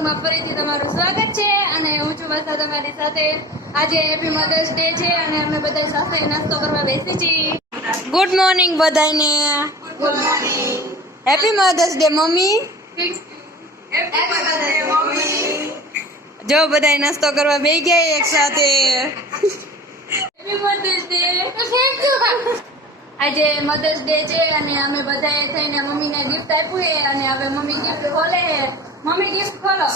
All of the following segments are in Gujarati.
બ્લોગમાં ફરીથી તમારું સ્વાગત છે અને હું છું વર્ષા તમારી સાથે। આજે હેપી મધર્સ ડે છે અને અમે બધા સાથે નાસ્તો કરવા બેસી છીએ। ગુડ મોર્નિંગ બધાને। Good morning. Happy mother's day mummy. Happy mother's day mummy. જો બધા નાસ્તો કરવા બેસી ગયા એક સાથે। Happy mother's day. Thank you. આજે મધર્સ ડે છે અને અમે બધાએ થઈને મમ્મીને ગિફ્ટ આપ્યું છે અને હવે મમ્મી ગિફ્ટ ખોલે છે। મમ્મી ગિફ્ટ ખોલો।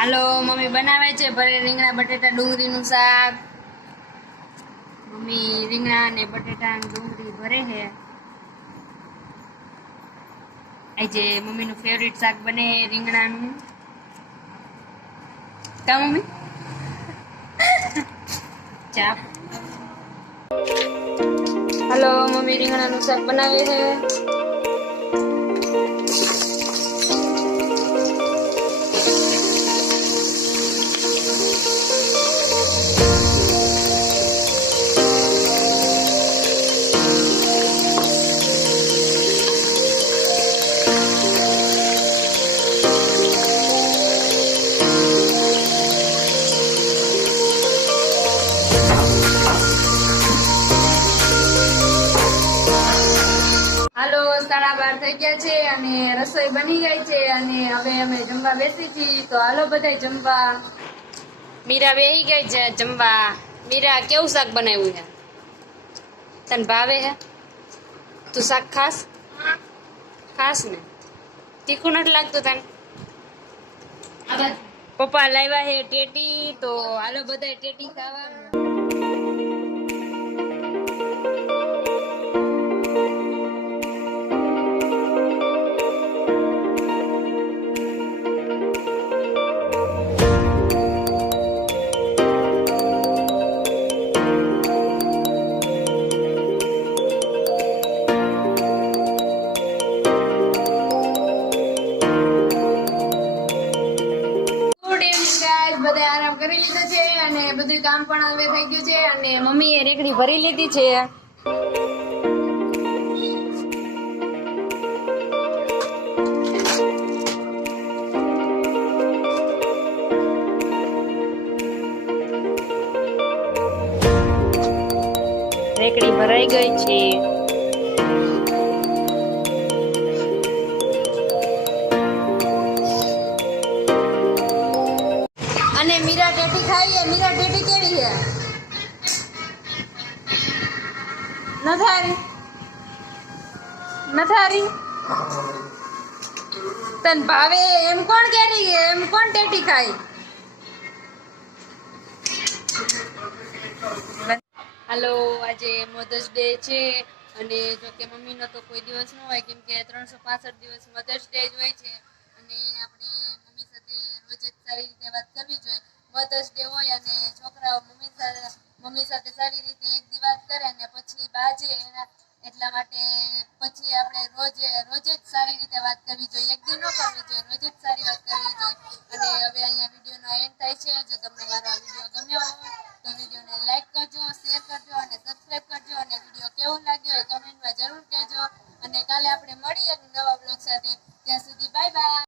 હાલો મમ્મી બનાવે છે ભરે રીંગણા બટેટા ડુંગળીનું શાક। મમ્મી રીંગણા ને બટેટા ને ડુંગળી ભરે છે। આજે મમ્મીનું ફેવરિટ શાક બને રીંગણાનું। કા મમ્મી ચાપ। હાલો મમ્મી રીંગણાનું શાક બનાવે છે। હાલો 12:30 થઈ ગયા છે અને રસોઈ બની ગઈ છે અને હવે અમે જમવા બેસી છીએ। તો હાલો બધા જમવા। મીરા બેસી ગઈ છે જમવા। મીરા કેવું શાક બનાવ્યું છે? તને ભાવે છે? તું શાક ખાસ ને? તીખું નથી લાગતું તને? પપ્પા લાવ્યા છે ટેટી, તો હાલો બધા ટેટી ખાવા। બધા આરામ કરી લીધો છે અને બધું કામ પણ હવે થઈ ગયું છે અને મમ્મીએ રેકડી ભરી લીધી છે। રેકડી ભરાઈ ગઈ છે। અને મીરા ટેટી ખાઈએ। મીરા ટેટી કેવી છે? નથારી તન ભાવે એમ કોણ કેરી છે? એમ કોણ ટેટી ખાય? હાલો આજે મધર્સ ડે છે અને જો કે મમ્મીનો તો કોઈ દિવસ ન હોય કેમ કે 365 દિવસ મધર્સ ડે જ હોય છે અને આપણે મમ્મી સાથે રોજ જ સારી રીતે વાત કરવી જોઈએ। મધર્સ ડે હોય અને છોકરાઓ મમ્મી સાથે સારી રીતે એક દી વાત કરે અને પછી બાજે એના એટલા માટે પછી આપણે રોજ જ સારી રીતે વાત કરવી જોઈએ। એક દી ન કરવી જોઈએ, રોજ જ સારી વાત કરવી જોઈએ। અને હવે અહીંયા વિડીયોનો એન્ડ થાય છે। જો તમને મારો આ વિડીયો ગમ્યો હોય તો વિડીયોને લાઈક કરજો, શેર કરજો અને સબસ્ક્રાઇબ કરજો અને વિડીયો કેવો લાગ્યો એ કમેન્ટમાં જરૂર કહેજો અને કાલે આપણે મળીએ નવા બ્લોગ સાથે। ત્યાં સુધી બાય બાય।